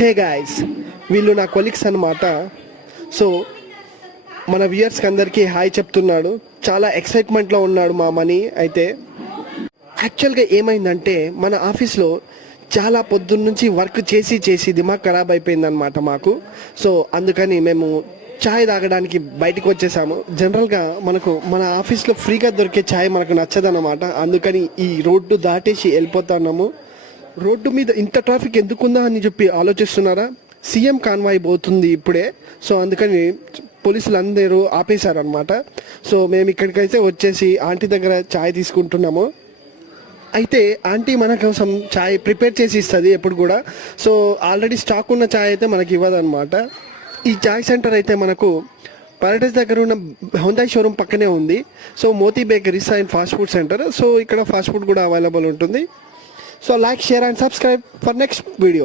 Hey guys, వీళ్ళు నా colleagues అన్నమాట. సో మన వ్యూయర్స్కి అందరికీ హాయ్ చెప్తున్నాడు. చాలా ఎక్సైట్మెంట్లో ఉన్నాడు మా మనీ. అయితే యాక్చువల్గా ఏమైందంటే మన ఆఫీస్లో చాలా పొద్దున్న నుంచి వర్క్ చేసి దిమాగ్ ఖరాబ్ అయిపోయిందనమాట మాకు. సో అందుకని మేము ఛాయ్ తాగడానికి బయటకు వచ్చేసాము. జనరల్గా మనకు మన ఆఫీస్లో ఫ్రీగా దొరికే ఛాయ్ మనకు నచ్చదన్నమాట. అందుకని ఈ రోడ్డు దాటేసి వెళ్ళిపోతున్నాము. రోడ్డు మీద ఇంత ట్రాఫిక్ ఎందుకుందా అని చెప్పి ఆలోచిస్తున్నారా? సీఎం కాన్వాయ్ పోతుంది ఇప్పుడే. సో అందుకని పోలీసులు అందరూ ఆపేశారనమాట. సో మేము ఇక్కడికైతే వచ్చేసి ఆంటీ దగ్గర ఛాయ్ తీసుకుంటున్నాము. అయితే ఆంటీ మన కోసం ఛాయ్ ప్రిపేర్ చేసి ఇస్తుంది ఎప్పుడు కూడా. సో ఆల్రెడీ స్టాక్ ఉన్న ఛాయ్ అయితే మనకి ఇవ్వదన్నమాట. ఈ ఛాయ్ సెంటర్ అయితే మనకు పారడైజ్ దగ్గర ఉన్న హుందాయ్ షోరూమ్ పక్కనే ఉంది. So Moti bakeries and fast food centre. So ఇక్కడ ఫాస్ట్ ఫుడ్ కూడా అవైలబుల్ ఉంటుంది. So like, share and subscribe for next video.